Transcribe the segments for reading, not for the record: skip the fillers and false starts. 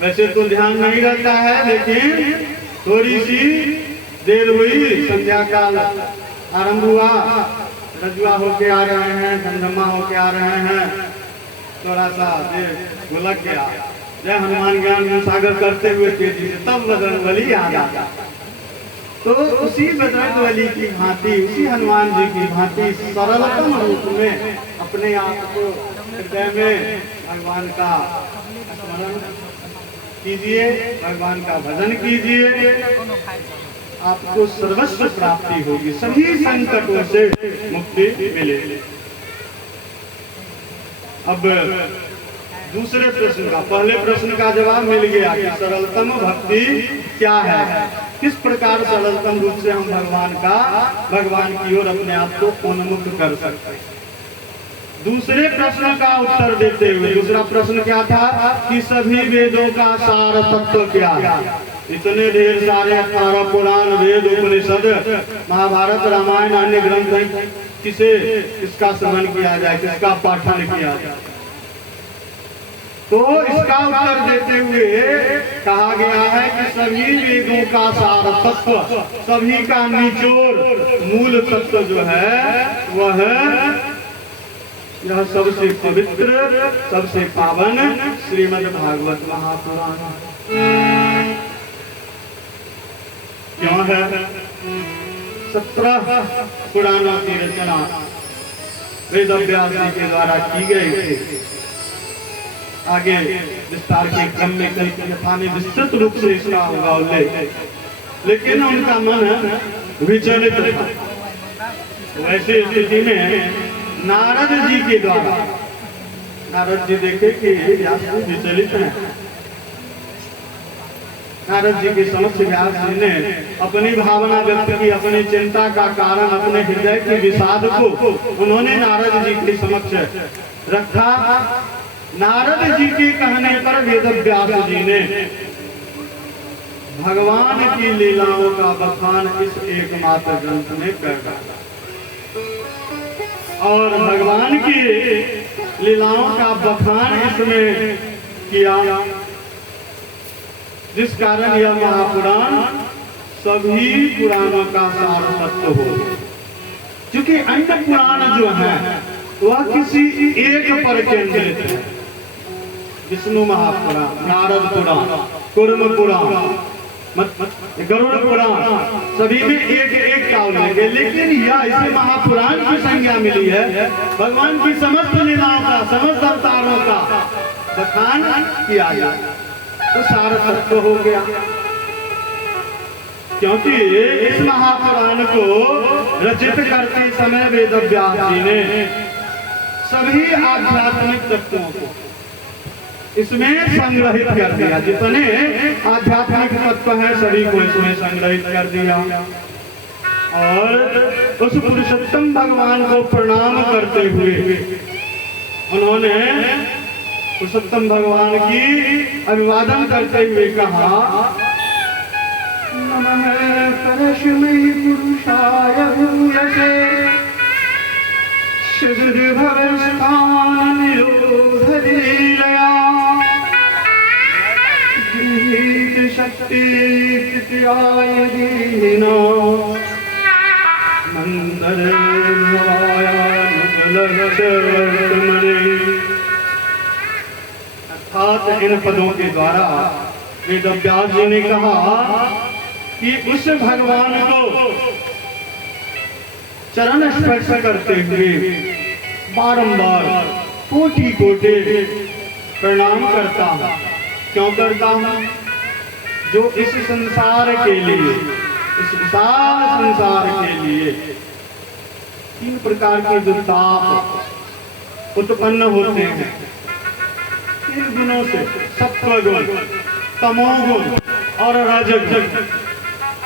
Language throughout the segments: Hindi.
वैसे तो ध्यान नहीं रहता है, लेकिन थोड़ी सी देर हुई, संध्या काल आरंभ हुआ, रजुआ होके आ रहे हैं, चंद्रमा होके आ रहे हैं, थोड़ा सा देर भुलक गया। जय हनुमान ज्ञान सागर करते हुए तेजी से तब बजरंगबली आ जाता। तो उसी बजरंगबली की भांति, उसी हनुमान जी की भांति सरलतम रूप में अपने आप को हृदय में भगवान का स्मरण कीजिए, भगवान का भजन कीजिए, आपको सर्वस्व प्राप्ति होगी, सभी संकटों से मुक्ति मिलेगी। अब दूसरे प्रश्न का, पहले प्रश्न का जवाब मिल गया कि सरलतम भक्ति क्या है, किस प्रकार सरलतम रूप से हम भगवान की ओर अपने आप को उन्मुख कर सकते हैं। दूसरे प्रश्न का उत्तर देते हुए, दूसरा प्रश्न क्या था कि सभी वेदों का सार तत्व क्या है। इतने ढेर सारे 18 पुराण, वेद, उपनिषद, महाभारत, रामायण, अन्य ग्रंथ हैं, किसका श्रवण किया जाए, किसका पाठन किया जाए। तो इसका उत्तर देते हुए कहा गया है कि सभी वेदों का सार तत्व, सभी का निचोड़, मूल तत्व जो है वह यह सबसे पवित्र, सबसे पावन श्रीमद् भागवत महापुराण क्यों है। 17 पुराणों की रचना वेद व्यास जी के द्वारा की गई थी। आगे विस्तार के क्रम में कई कथा में विस्तृत रूप से इसका होगा उल्लेख, लेकिन उनका मन विचलित था। वैसी स्थिति में नारद जी के द्वारा, नारद जी देखे कि व्यास जी विचलित हैं, नारद जी के समक्ष व्यास जी ने अपनी भावना व्यक्त की, अपनी चिंता का कारण, अपने हृदय के विषाद को उन्होंने नारद जी के समक्ष रखा। नारद जी के कहने पर वेद व्यास जी ने भगवान की लीलाओं का बखान इस एकमात्र ग्रंथ में कर डाला और भगवान की लीलाओं का बखान इसमें किया, जिस कारण यह महापुराण सभी पुराणों का सार तत्व हो। क्योंकि अन्य पुराण जो है वह किसी एक पर केंद्रित है। विष्णु महापुराण, नारद पुराण, कूर्म पुराण, गरुड़ पुराण, सभी में एक एक का उल्लेख है, लेकिन यह इसे महापुराण की संज्ञा मिली है। भगवान की समस्त लीलाओं का, समस्त अवतारों का बखान किया गया, तो सार तत्व हो गया। क्योंकि इस महापुराण को रचित करते समय वेद व्यास जी ने सभी आध्यात्मिक तत्वों को इसमें संग्रहित कर दिया। जितने आध्यात्मिक तत्व हैं सभी को इसमें संग्रहित कर दिया और उस पुरुषोत्तम भगवान को प्रणाम करते हुए उन्होंने पुरुषोत्तम भगवान की अभिवादन करते हुए कहा, नमः परस्मै पुरुषाय भूयसे शिवभवस्थान निरोधलीलया शक्ति कृत्याय दीनो मंदरे अर्थात इन पदों के द्वारा वेद व्यास जी ने कहा कि उस भगवान को चरण स्पर्श करते हुए बारंबार कोटि कोटि प्रणाम करता हूँ। क्यों करता हूँ? जो इस संसार के लिए, इस विशाल संसार के लिए 3 प्रकार के जो ताप उत्पन्न होते हैं 3 गुणों से, सत्वगुण, तमोगुण और रजोगुण।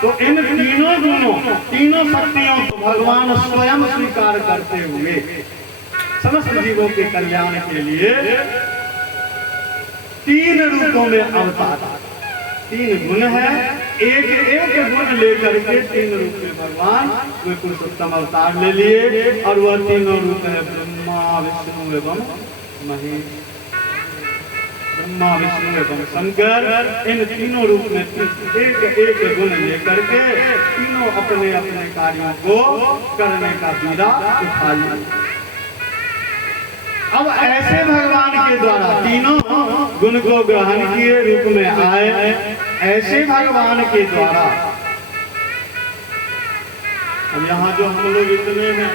तो इन तीनों गुणों, तीनों शक्तियों को भगवान स्वयं स्वीकार करते हुए समस्त जीवों के कल्याण के लिए 3 रूपों में अवतार। 3 गुण है, एक एक गुण लेकर के 3 रूप में भगवान वे पुरुषोत्तम अवतार ले लिए और वह तीनों रूप है ब्रह्मा, विष्णु एवं महेश। ब्रह्मा विष्णु एवं शंकर, इन तीनों रूप में एक एक गुण लेकर के तीनों अपने अपने कार्यों को करने का बीड़ा उठा लिया। अब ऐसे भगवान के द्वारा तीनों गुण को ग्रहण किए रूप में आए, ऐसे भगवान के द्वारा अब यहाँ जो हम लोग इतने हैं,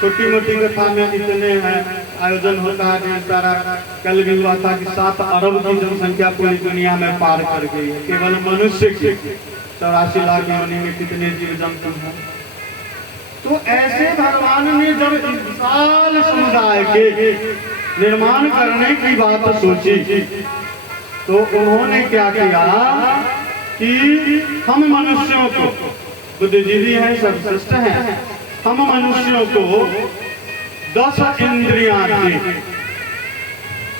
छोटी मोटी कथा में इतने हैं, आयोजन होता है सारा। कल भी हुआ था कि 7 अरब की जनसंख्या पूरी दुनिया में पार कर गई है, केवल मनुष्य की 84 लाख योनि में कितने जीव जंतु हैं। तो ऐसे भगवान ने जब विशाल समुदाय के निर्माण करने की बात सोची तो उन्होंने क्या किया कि हम मनुष्यों को, बुद्धिजीवी हैं, सर्वश्रेष्ठ हैं, हम मनुष्यों को 10 इंद्रियां दी।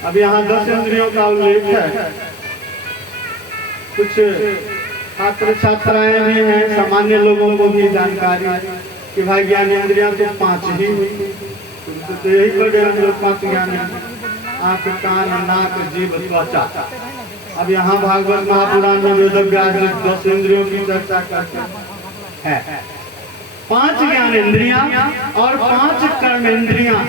अब यहाँ 10 इंद्रियों का उल्लेख है। कुछ छात्र छात्राएं भी हैं, सामान्य लोगों को भी जानकारी है कि भाई ज्ञान इंद्रियां तो 5 ही हुई, तो यही पढ़े हम लोग 5 ज्ञान, आंख, कान, नाक, जीभ, त्वचा। अब यहाँ भागवत महापुराण में वेदव्यास 10 इंद्रियों की चर्चा करते हैं। 5 ज्ञान इंद्रियां और 5 कर्म इंद्रियां।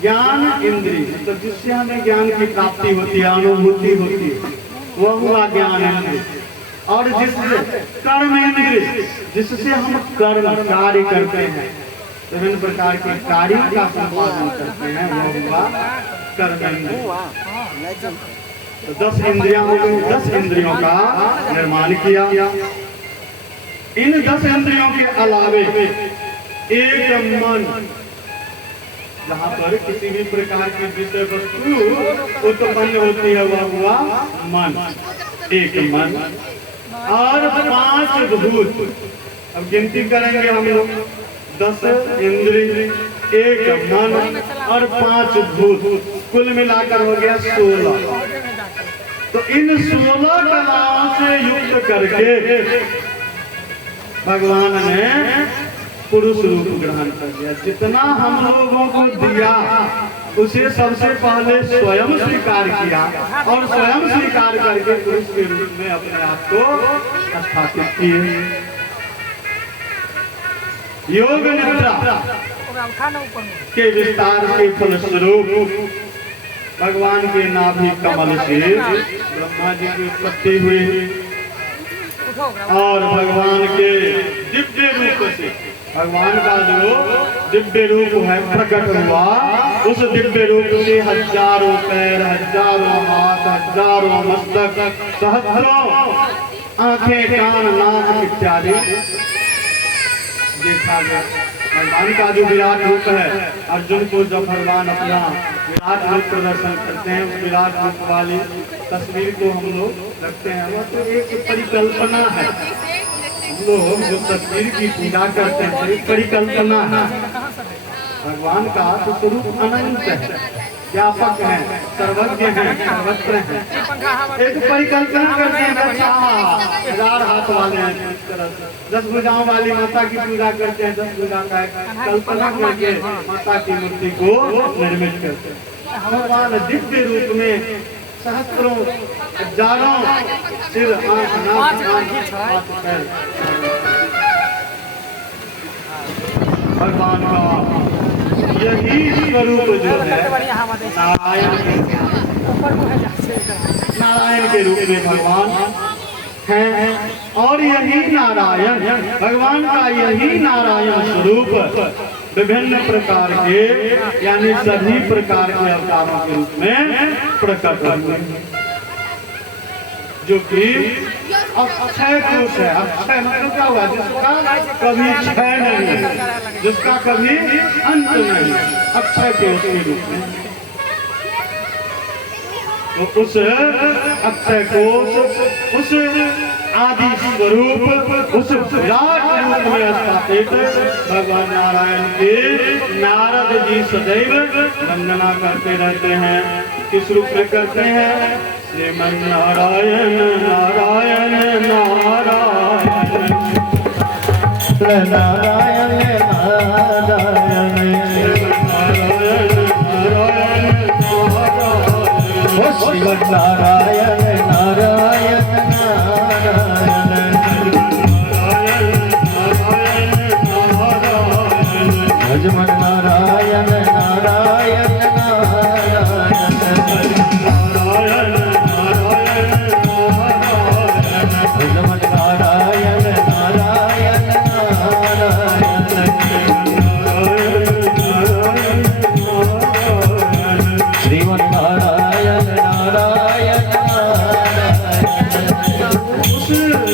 ज्ञान इंद्रिय तो जिससे हमें ज्ञान की प्राप्ति होती है, अनुभूति होती है, वह हुआ ज्ञान इंद्रिय। और जिससे कर्म इंद्रिय, जिससे हम कर्म कार्य करते हैं, विभिन्न प्रकार के कार्यों का संपादन करते हैं, वह हुआ कर्म इंद्रिय। तो 10 इंद्रियां हो गई, 10 इंद्रियों का निर्माण किया। इन 10 इंद्रियों के अलावे एक मन, जहाँ पर किसी भी प्रकार की विषय वस्तु उत्पन्न होती है, वह हुआ मन, एक मन। और 5 भूत, अब गिनती करेंगे हम लोग, 10 इंद्रिय, एक मन और 5 भूत, कुल मिलाकर हो गया 16। तो इन 16 कलाओं से युक्त करके भगवान ने पुरुष रूप ग्रहण कर लिया। जितना हम लोगों को दिया उसे सबसे पहले स्वयं स्वीकार किया और स्वयं स्वीकार करके पुरुष के रूप में अपने आप को स्थापित किए। योग निद्रा के विस्तार के फलस्वरूप भगवान के नाभि कमल से ब्रह्मा जी की उत्पत्ति हुई और भगवान के दिव्य रूप से भगवान का जो दिव्य रूप है प्रकट हुआ। उस दिव्य रूप से हजारों पैर, हजारों हाथ, हजारों मस्तक, सहस्रों आंखें, कान, नाक इत्यादि देखा गया। भगवान का जो विराट रूप है, अर्जुन को जब भगवान अपना विराट रूप प्रदर्शन करते हैं, उस विराट रूप वाली तस्वीर को हम लोग रखते हैं। वो तो एक परिकल्पना है, हम लोग जो तस्वीर की पूजा करते हैं एक परिकल्पना है। भगवान का तो स्वरूप अनंत है, व्यापक है, सर्वज्ञ है, सर्वत्र है। एक परिकल्पना करते हैं, 1000 हाथ वाले हैं, 10 भुजाओं वाली माता की पूजा करते हैं, 10 भुजा का कल्पना करके माता की मूर्ति को निर्मित करते हैं। भगवान दिव्य रूप में सहस्त्रों, हजारों सिर, आंख, नाक, कान, पैर, भगवान का यही स्वरूप जो है नारायण के रूप में भगवान हैं। और यही नारायण, भगवान का यही नारायण स्वरूप विभिन्न प्रकार के यानी सभी प्रकार के अवतारों के रूप में प्रकट हुए, जो कि अक्षय कोश है। अक्षय मतलब क्या हुआ? जिसका कभी क्षय नहीं है, जिसका कभी अंत नहीं, अक्षय कोश के रूप में। तो उस अक्षय कोश, उस आदि स्वरूप, उस विराट रूप में स्थापित भगवान नारायण के नारद जी सदैव वंदना करते रहते हैं। किस रूप में करते हैं? श्रीमन नारायण नारायण नारायण, नारायण नारायण, नारायण नारायण, नारायण नारायण नारायण भजमन नारायण नारायण भजमन नारायण नारायण श्रीमन नारायण नारायण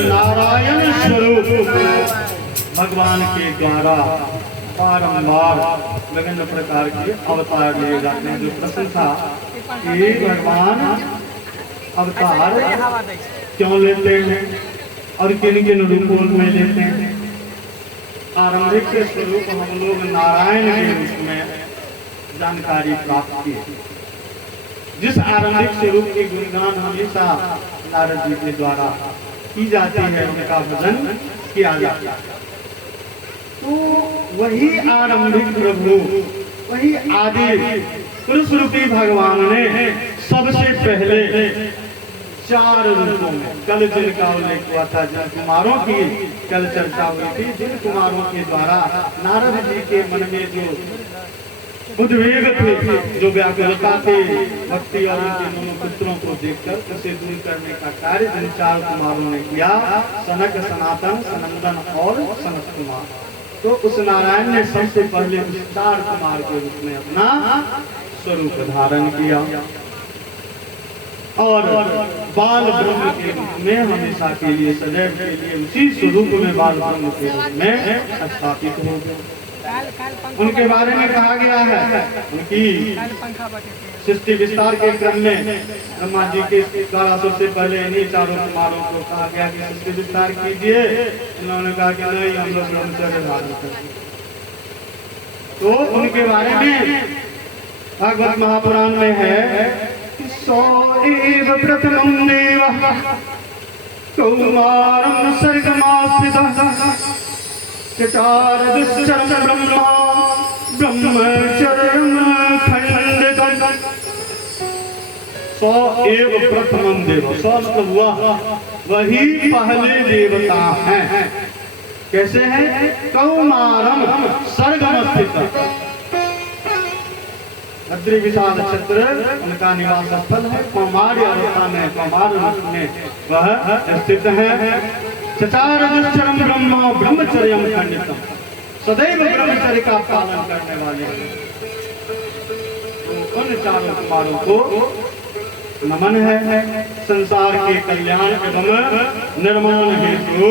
नारायण स्वरूप भगवान के द्वारा बारंबार विभिन्न प्रकार के अवतार लिए जाते हैं। जो प्रश्न था कि भगवान अवतार क्यों लेते हैं और किन किन रूपों में लेते हैं। आरंभिक के स्वरूप हम लोग नारायण के रूप में जानकारी प्राप्त की। जिस आरंभिक स्वरूप के गुणगान हमेशा नारद जी के द्वारा की जाती है, उनका भजन किया जाता है, तो वही आरंभिक प्रभु, वही आदि पुरुष रूपी भगवान ने सबसे पहले 4 रूपों में, कल जिनका उल्लेख हुआ था, जिन कुमारों की कल चर्चा हुई थी, जिन कुमारों के द्वारा नारद जी के मन में जो उद्वेग थे, जो व्याकुलता थे, भक्ति और उनके दोनों पुत्रों को देखकर उसे दूर करने का कार्य जिन 4 कुमारों ने किया, सनक, सनातन, सनंदन और सनत कुमार। तो उस नारायण ने सबसे पहले उस 4 कुमार के रूप में अपना स्वरूप धारण किया और बाल ब्रह्म के रूप में हमेशा के लिए, सदैव के लिए उसी स्वरूप में बाल ब्रह्म के रूप में स्थापित हो गए। उनके बारे में कहा गया है, उनकी सृष्टि विस्तार के क्रम में ब्रह्मा जी के द्वारा सबसे पहले इन्हीं 4 कुमारों को कहा गया कि सृष्टि विस्तार कीजिए। उन्होंने कहा कि नहीं, हम लोग ब्रह्मचर्य धारण करेंगे। तो उनके बारे में भागवत महापुराण में है कि 100 एव प्रथमं देवः कौमारं सर्गमास्थितः चचार दुश्चरं ब्रह्मा ब्रह्मचर्यं खंडितं। 100 एव प्रथमं देव, 100 मतलब हुआ वही पहले देवता हैं। कैसे हैं? कौमारम सर्गमस्थित, अद्रि विशाल क्षेत्र उनका निवास स्थल है। कौमार्य अवस्था में, कौमार रूप में वह स्थित है। चचार दुश्चरं ब्रह्म ब्रह्मचर्यं खंडितम्, सदैव ब्रह्मचर्य का पालन करने वाले हैं। तो उन 4 कुमारों को नमन है। संसार के कल्याण एवं निर्माण हेतु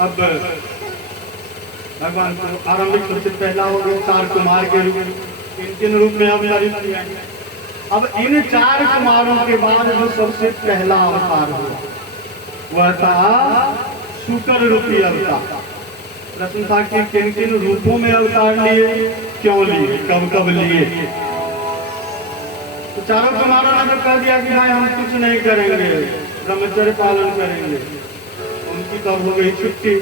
अब भगवान को आरंभिक सबसे पहला हो गया 4 कुमार के रूप में, किन रूप में अवतरित किया। अब इन 4 कुमारों के बाद जो सबसे पहला अवतार हुआ वह था शुकर रूपी अवतार। प्रश्न था कि किन किन रूपों में अवतार लिए, क्यों लिए, कब कब लिए। तो 4 कुमारों ने तो कह दिया कि भाई हम कुछ नहीं करेंगे, ब्रह्मचर्य पालन करेंगे। उनकी तो हो गई छुट्टी,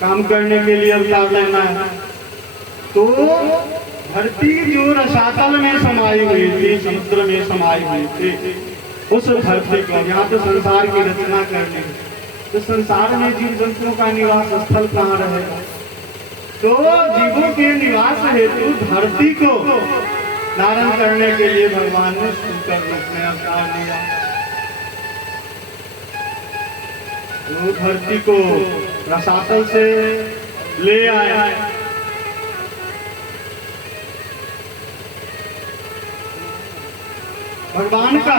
काम करने के लिए अवतार लेना है। तो धरती जो रसातल में समाई हुई थी, समुद्र में समाई हुई थी, उस धरती को, यहाँ तो संसार की रचना करनी है, तो संसार में जीव जंतुओं का निवास स्थल कहाँ रहेगा। तो जीवों के निवास हेतु धरती को धारण करने के लिए भगवान ने शुकर रूप में अवतार लिया। तो धरती को रसातल से ले आया। भगवान का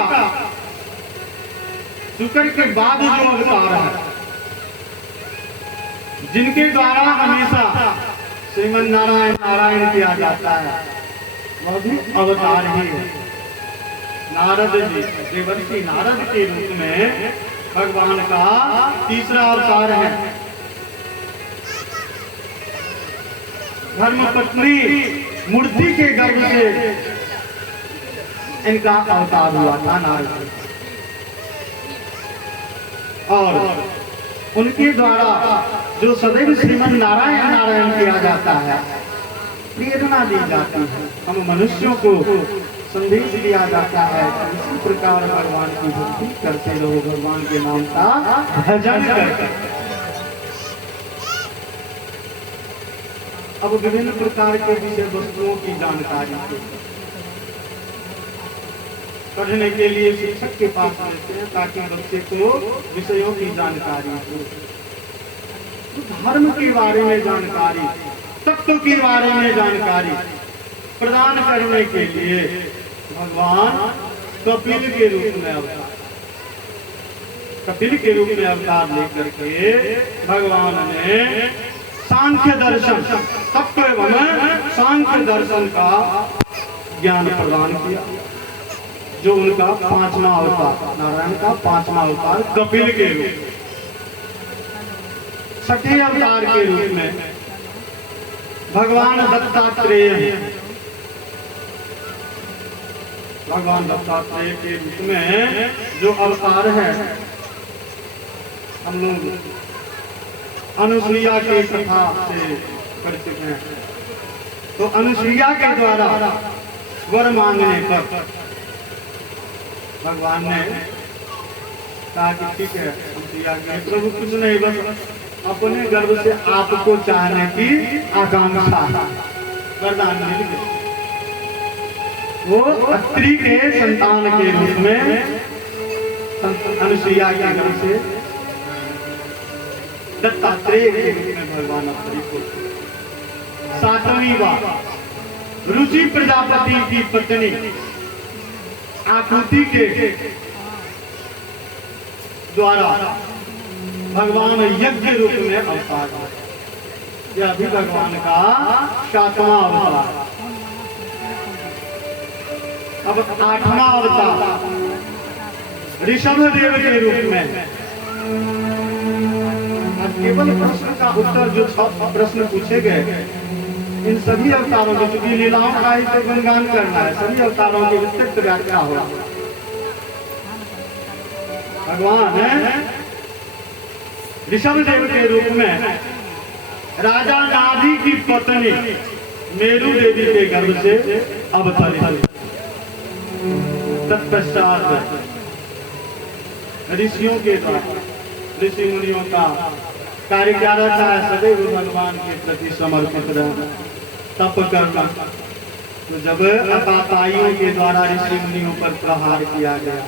शुकर के बाद जो अवतार है, जिनके द्वारा हमेशा श्रीमन नारायण नारायण किया जाता है, वह भी अवतार ही है। नारद जी, देवर्षि नारद के रूप में भगवान का तीसरा अवतार है। धर्मपत्नी मूर्ति के गर्भ से इनका अवतार हुआ था नारद जी, और उनके द्वारा जो सदैव श्रीमन नारायण नारायण किया जाता है, प्रेरणा दी जाती है। हम मनुष्यों को संदेश दिया जाता है कि इसी प्रकार भगवान की भक्ति करते रहो, भगवान के नाम का भजन करते। अब विभिन्न प्रकार के विषय वस्तुओं की जानकारी पढ़ने के लिए शिक्षक के पास रहते हैं ताकि बच्चे को विषयों की जानकारी हो, धर्म के बारे में जानकारी, तत्व के बारे में जानकारी प्रदान करने के लिए भगवान कपिल के रूप में अवतार लेकर के भगवान ने सांख्य दर्शन, तत्व एवं सांख्य दर्शन का ज्ञान प्रदान किया, जो उनका 5वां अवतार, नारायण का 5वां अवतार कपिल के रूप में। 6ठे अवतार के रूप में भगवान दत्तात्रेय हैं। भगवान दत्तात्रेय के रूप में जो अवतार है, हम लोग अनुसुईया की कथा से परिचित हैं। तो अनुसुईया के द्वारा वर मांगने पर भगवान ने कहा कि ठीक है, अनुसुईया के प्रभु कुछ नहीं, बस अपने गर्भ से आपको चाहने की आकांक्षा, वरदान मिल गया। वो अत्रि के संतान के रूप में अनुसुईया के गर्भ से दत्तात्रेय के रूप में भगवान अत्रि को। 7वीं बार रुचि प्रजापति की पत्नी आकृति के द्वारा भगवान यज्ञ रूप में अवतार। यह भी भगवान का 7वां अवतार। अब 8वां अवतार ऋषभ देव के रूप में। केवल प्रश्न का उत्तर जो 6 प्रश्न पूछे गए, इन सभी अवतारों में, चूंकि लीलाओं का ही तो गुणगान करना है, सभी अवतारों की विस्तृत व्याख्या होगा। भगवान ऋषभ देव के रूप में राजा नाभि की पत्नी मेरु देवी के गर्भ से अवतरित। तत्पश्चात ऋषियों के द्वारा, ऋषि मुनियों का कार्य क्या रहता है? सदैव भगवान के प्रति समर्पित रहना, तप करना। तो जब अपाताइयों के द्वारा ऋषि मुनियों पर प्रहार किया गया,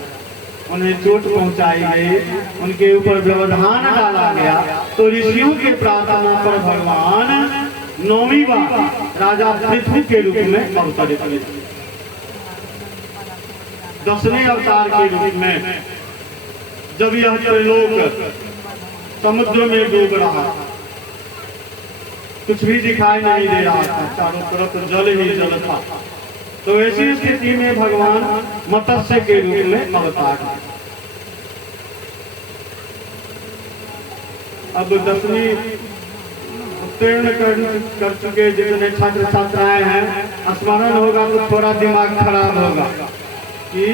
उन्हें चोट पहुंचाई गई, उनके ऊपर व्यवधान डाला गया, तो ऋषियों के प्रार्थना पर भगवान 9वीं बार राजा पृथ्वी के रूप में अवतरित हुए। 10वें अवतार के रूप में जब यह त्रिलोक समुद्र में डूब रहा, कुछ भी दिखाई नहीं दे रहा था, चारों तरफ जल ही जल था, तो ऐसी स्थिति में भगवान मत्स्य के रूप में अवतार। अब 10वीं उत्तीर्ण कर चुके जितने छात्र छात्राएं हैं, स्मरण होगा तो थोड़ा दिमाग खराब होगा कि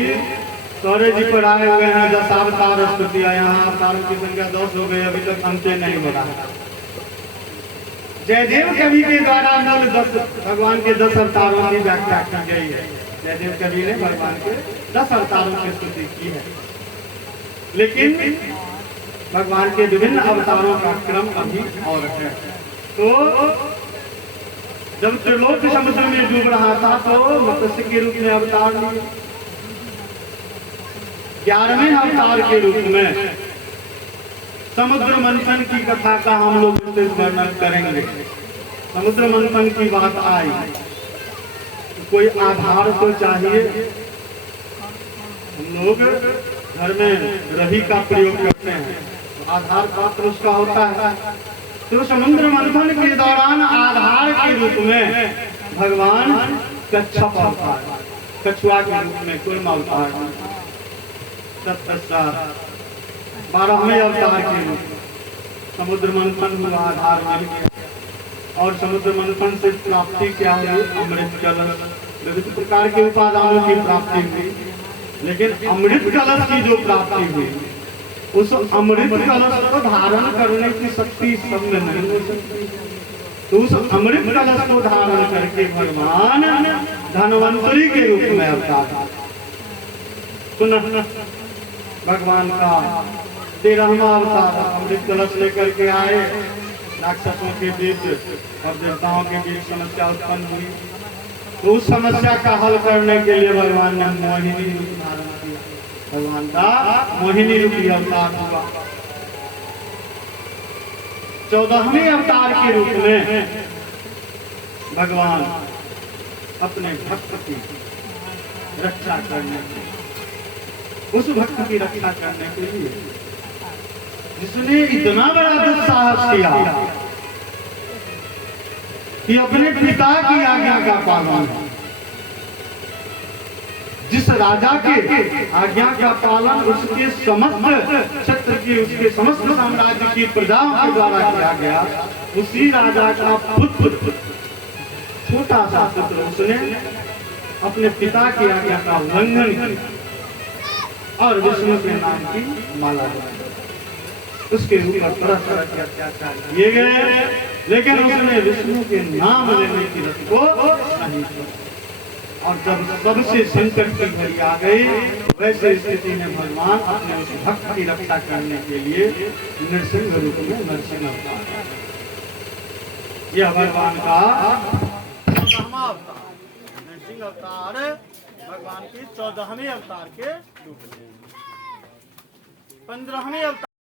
सौर्य जी पढ़ाए हुए हैं 10 अवतार स्तुतियां, यहाँ अवतारों की संख्या 10 हो गई, अभी तक अंत्य नहीं हो रहा। जयदेव कवि के द्वारा मूल 10 भगवान के 10 अवतारों की व्याख्या की गई है। जयदेव कवि ने भगवान के 10 अवतारों की स्तुति की है, लेकिन भगवान के विभिन्न अवतारों का क्रम अभी और है। तो जब त्रिलोक समुद्र में डूब रहा था तो मत्स्य के रूप में अवतार लिए। 11वें अवतार के रूप में समुद्र मंथन की कथा का हम लोग वर्णन करेंगे। समुद्र मंथन की बात आई, कोई आधार तो चाहिए। हम लोग घर में रही का प्रयोग करते हैं, तो आधार पात्र उसका होता है। तो समुद्र मंथन के दौरान आधार के रूप में भगवान कच्छप अवतार, कछुआ के रूप में कूर्म अवतार। तत्पश्चात 12वें अवतार के रूप समुद्र मंथन हुआ, आधार मिल गया। और समुद्र मंथन से प्राप्ति क्या हुई? अमृत कलश, विविध प्रकार के उपादानों की प्राप्ति हुई, लेकिन अमृत कलश की जो प्राप्ति हुई, उस अमृत कलश को धारण करने की शक्ति सब में नहीं हो सकती। तो उस अमृत कलश को धारण करके भगवान धन्वंतरी के रूप में अवतार। पुनः भगवान का 13वां अवतार अमृत कलश लेकर के आए। राक्षसों के बीच और देवताओं के बीच समस्या उत्पन्न हुई, तो उस समस्या का हल करने के लिए भगवान ने मोहिनी रूप धारण किया। भगवान का मोहिनी रूपी अवतार हुआ। 14वें अवतार के रूप में भगवान अपने भक्त की रक्षा करने के, उस भक्त की रक्षा करने के लिए जिसने इतना बड़ा दुस्साहस किया कि अपने पिता की आज्ञा का पालन, जिस राजा के आज्ञा का पालन उसके समस्त क्षेत्र की, उसके समस्त साम्राज्य की प्रजाओं के द्वारा किया गया, उसी राजा का पुत्र, छोटा सा पुत्र, उसने अपने पिता की आज्ञा का उल्लंघन किया और विष्णु के नाम की माला बनाई। उसके ऊपर तरह तरह के अत्याचार किए गए, लेकिन उसने विष्णु के नाम लेने की रत को नहीं किया। और जब सबसे संकट की घड़ी आ गई, वैसे स्थिति में भगवान अपने उस भक्त की रक्षा करने के लिए नरसिंह रूप में नरसिंह अवतार, यह भगवान का 14वां अवतार। नरसिंह अवतार भगवान के 14वें अवतार के रूप में। 15वें अवतार